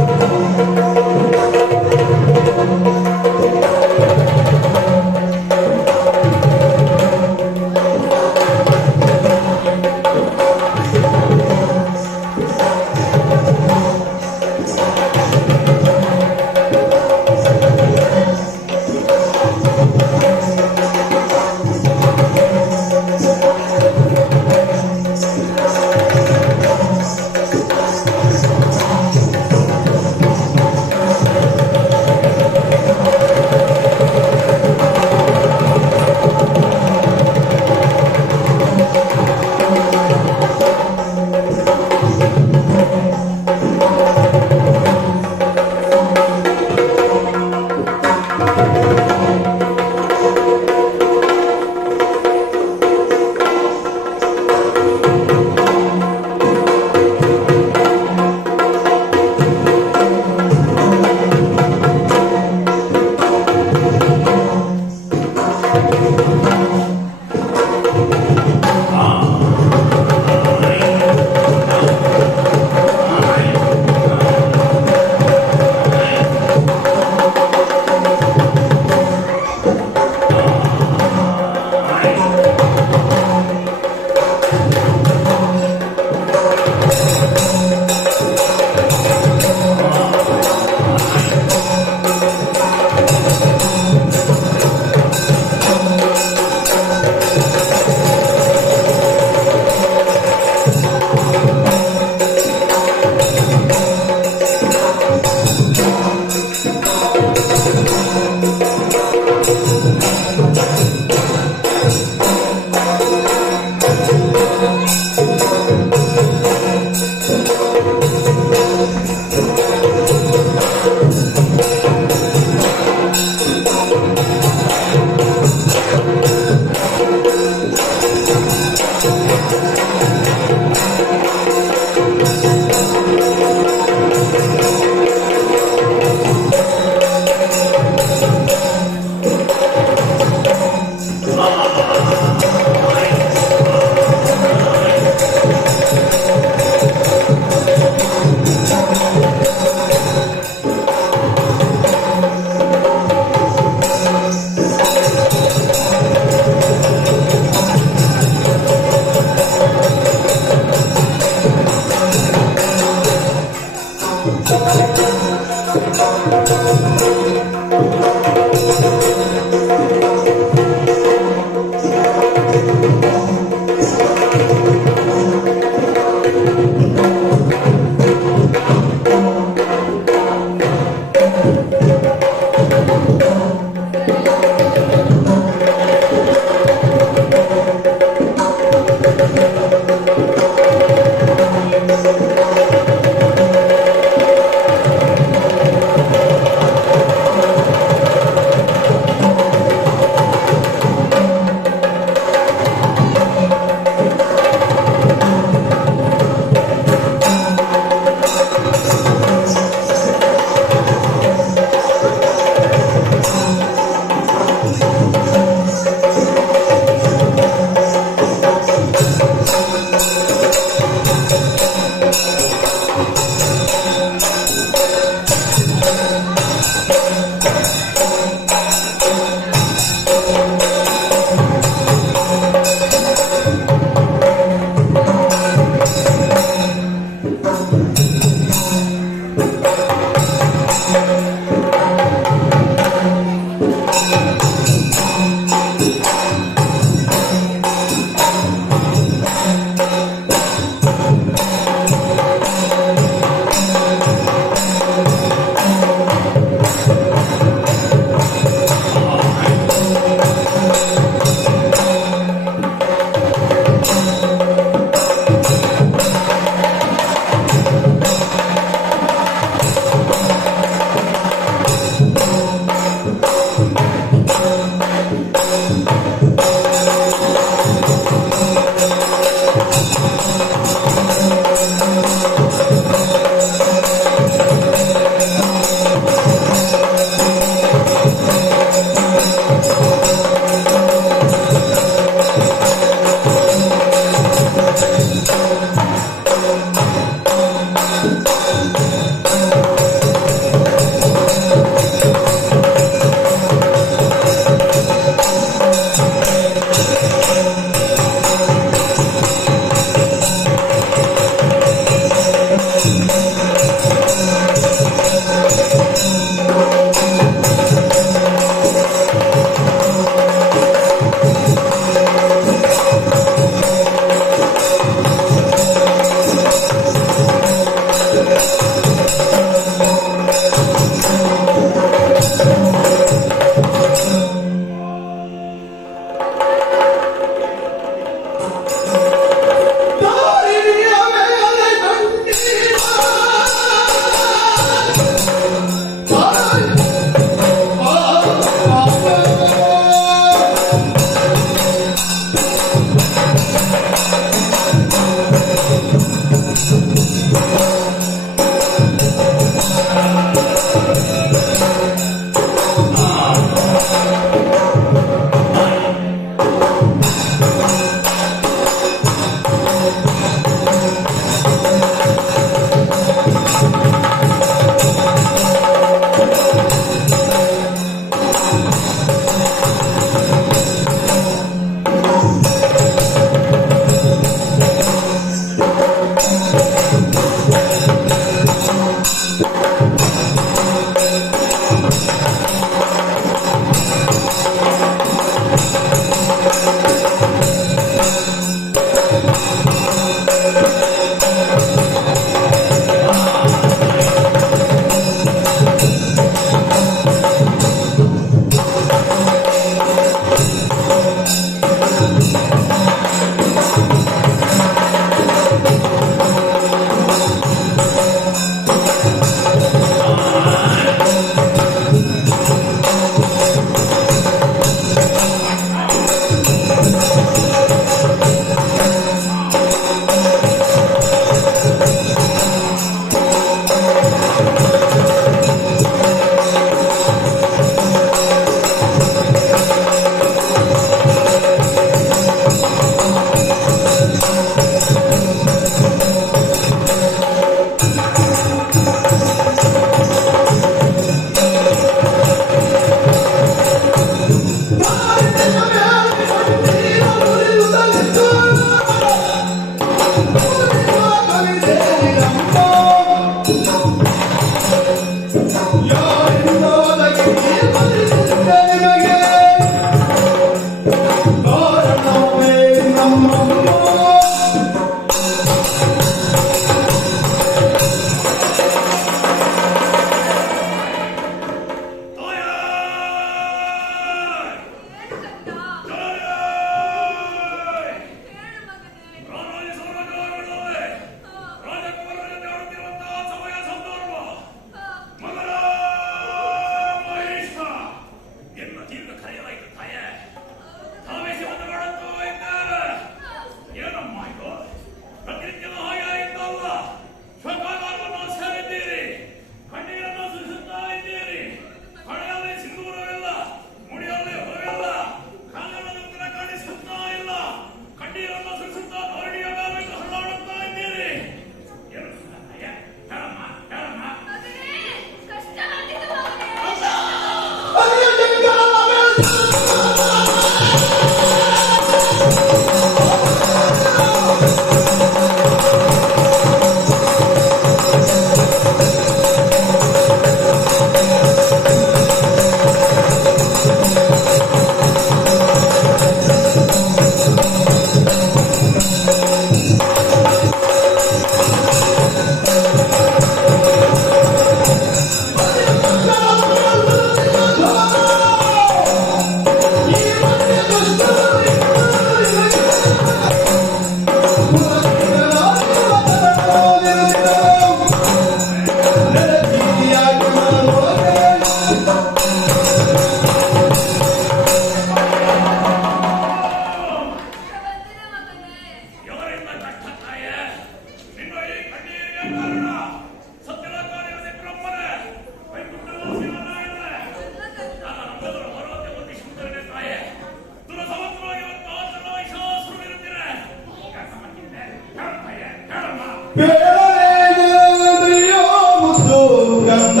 ಬೇಳೆಯೋ ಮುದ್ದು ಗಂಧ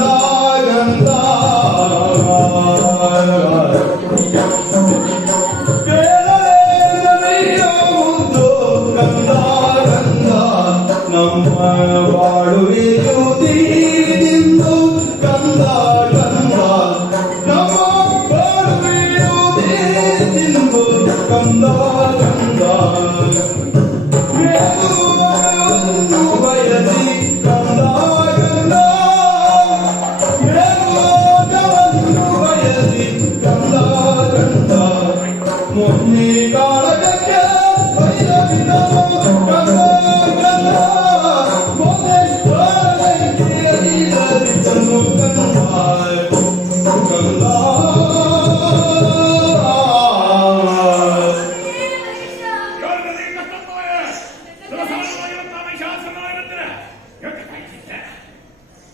ಗಂಧ ಬೇಳೆಯೋ ಮುದ್ದು ಗಂಧ ಗಂಧ ನಮ್ಮ ಬಾಳುವೆಯು ತೀರಿದಿಂದು ಗಂಧ ಗಂಧ ನಮ್ಮ ಬಾಳುವೆಯು ತೀರಿದಿಂದು ಗಂಧ ಗಂಧ ಬಯಸಿ ಕಂದ ಕಂದ ಬಯಸಿ ಕಂದ ಕಂದ ಮೊನ್ನೆ ಕಾಳಗಕ್ಕೆ ಬಯಸಿದ ಕಂದ ಕಂದ ಮೊನ್ನೆ ಕಾಳಗಕ್ಕೆ ಬಯಸಿದನು ಕಂದ ಕಂದ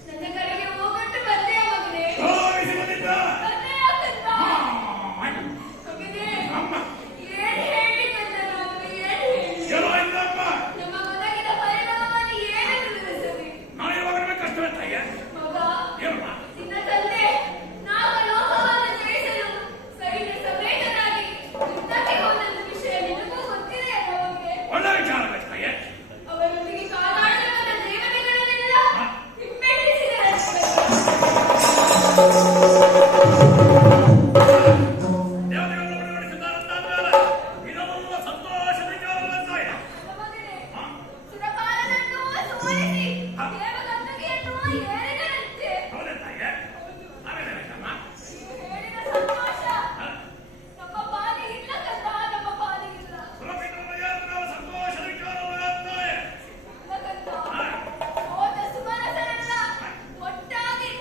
ನನ್ನ ಕಡೆಗೆ ಹೋಗಟ್ಟು ಬಂದೆ ಮಗನೇ. ಮಗನೇ, ಏನ್ ಹೇಳಿ ಬಂದನು ಅವನು, ಏನ್ ಹೇಳಿ? ನಮ್ಮ ಒದಗಿದ ಪರಿಣಾಮವನ್ನು ಏನೆಂದು ವಿವರಿಸಲಿ? ಮಗ, ನಿನ್ನ ತಂದೆ ನಾಗಲೋಕವನ್ನು ಜಯಿಸಲು ಸೈನ್ಯ ಸಮೇತನಾಗಿ ಯುದ್ಧಕ್ಕೆ ಹೋದಂತ ವಿಷಯ ನಿನಗೂ ಗೊತ್ತಿದೆ ಅವನಿಗೆ. ಅವರೊಂದಿಗೆ ಕಾದಾಡಲು ನನ್ನ ಜೀವನಗಳನ್ನೆಲ್ಲ ಹಿಮ್ಮೆಟ್ಟಿಸಿದರಷ್ಟೇ. ಮಗನೇ, ಸುರಪಾಲನನ್ನು ಸೋಲಿಸಿ ದೇವಗಂಧಗಿಯನ್ನು ಏರಿದರಂತೆ. ನೀವು ಹೇಳಿದ ಸಂತೋಷ ನಮ್ಮ ಪಾಲಿಗಿಲ್ಲ ಕಂದ, ನಮ್ಮ ಪಾಲಿಗಿಲ್ಲ. ಇಲ್ಲ ಕಂದ, ಹೋದ ಸುಮನಸರೆಲ್ಲ ಒಟ್ಟಾಗಿ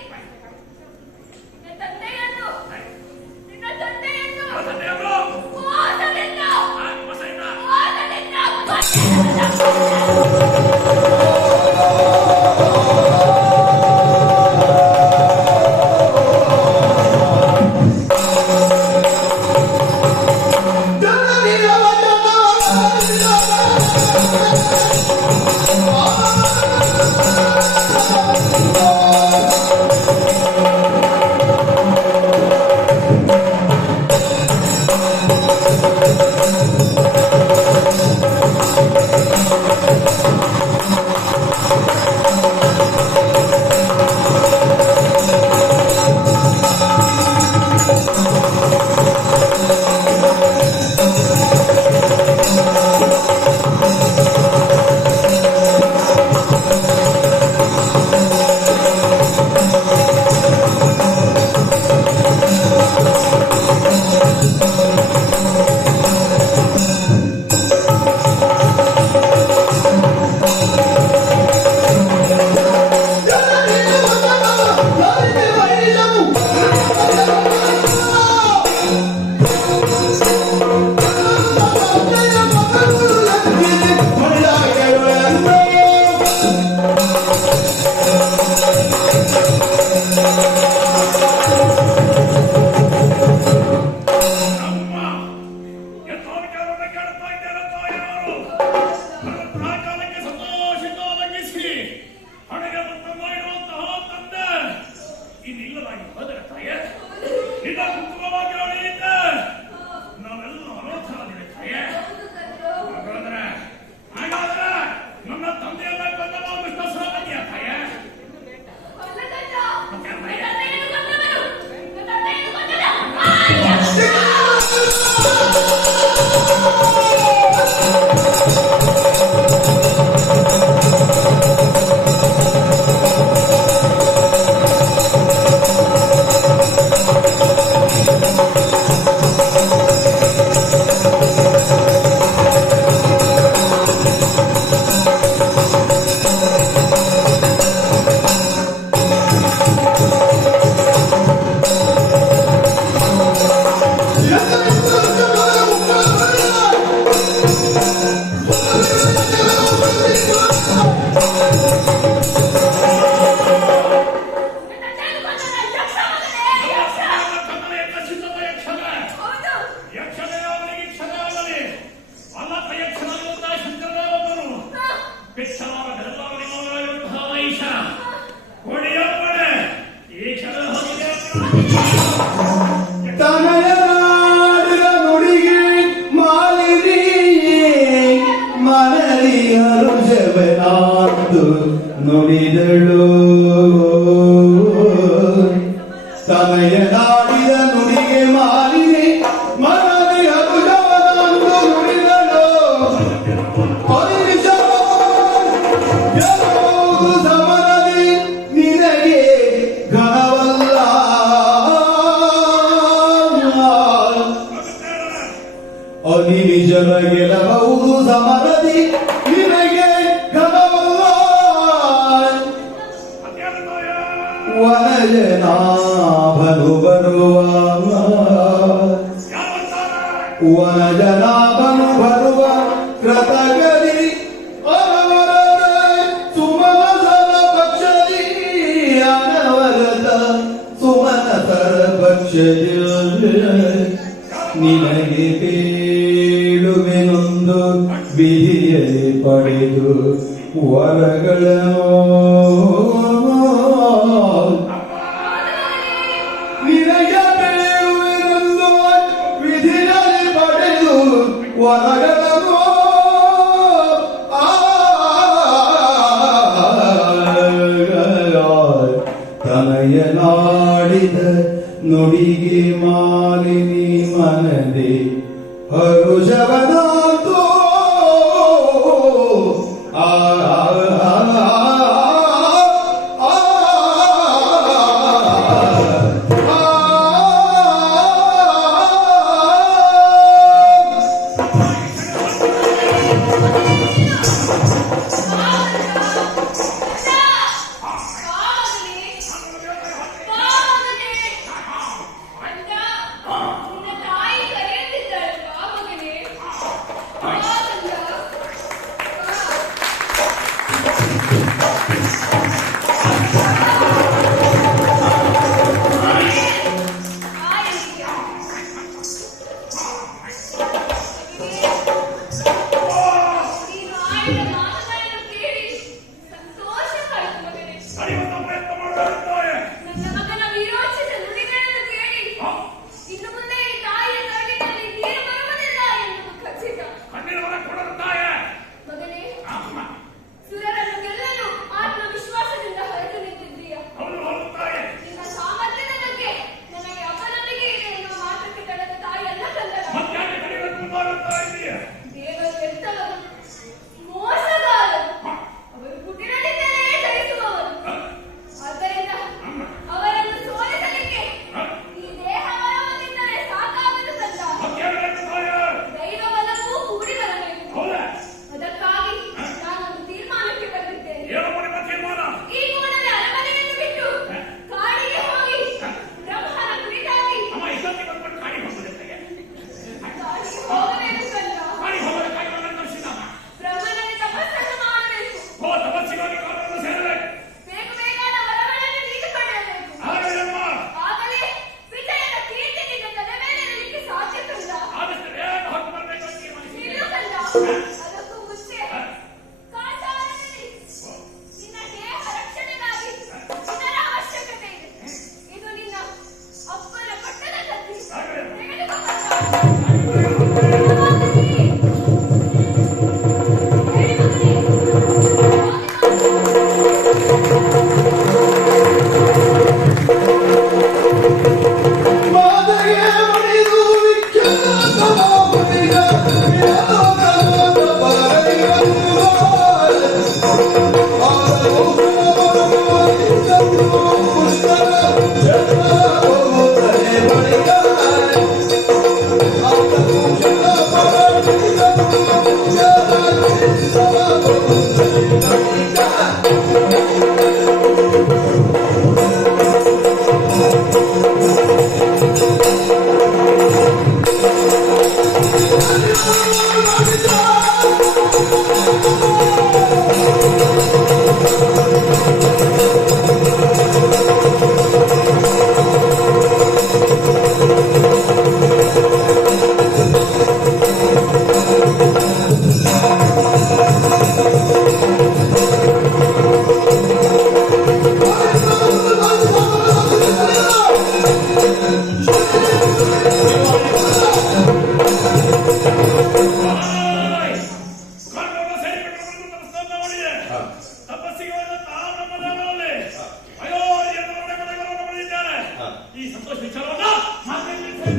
ತನಯನಾಡಿದ ನುಡಿಗೆ ಮಾಲಿನಿ ಮನದಿ ಹರುಷವನಾತು ನುಡಿದಳು ತನಯನಾಡಿದ ನುಡಿಗೆ ಮಾಲಿನಿ ಮನದಿ ಹರುಷವನಾತು ನುಡಿದಳು ಯಾವುದು ಸಮರದಿ ನಿನಗೆ ಘನವಲ್ಲ ಅನಿಜರ ಗೆಲಬಹುದು ಸಮರದಿ ನಿನಗೆ ಘನವಲ್ಲ ವನಜನಾಭನು ಬರುವ ವನಜನಾಭನು ಬರುವ ಕೃತಗದಿ ಸುಮನಸರ ಪಕ್ಷದಿ ಅನವರತ ಸುಮನಸರ ಪಕ್ಷದಿ ನಿನಗೆ ಬೇಳುವೆನೊಂದು ಬಿದಿಯಲ್ಲಿ ಪಡೆದು ವರಗಳನ್ನು ನಿನಗೆ ಬೇಳುವೆನೊಂದು ವಿಧಿಯಲ್ಲಿ ಪಡೆದು ವರಗಳನ್ನು ತನಯನಾಡಿದ ನುಡಿಗೆ ಮಾಲಿನಿ ಮನದೆ ಹರುಷವನಾತು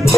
ಿ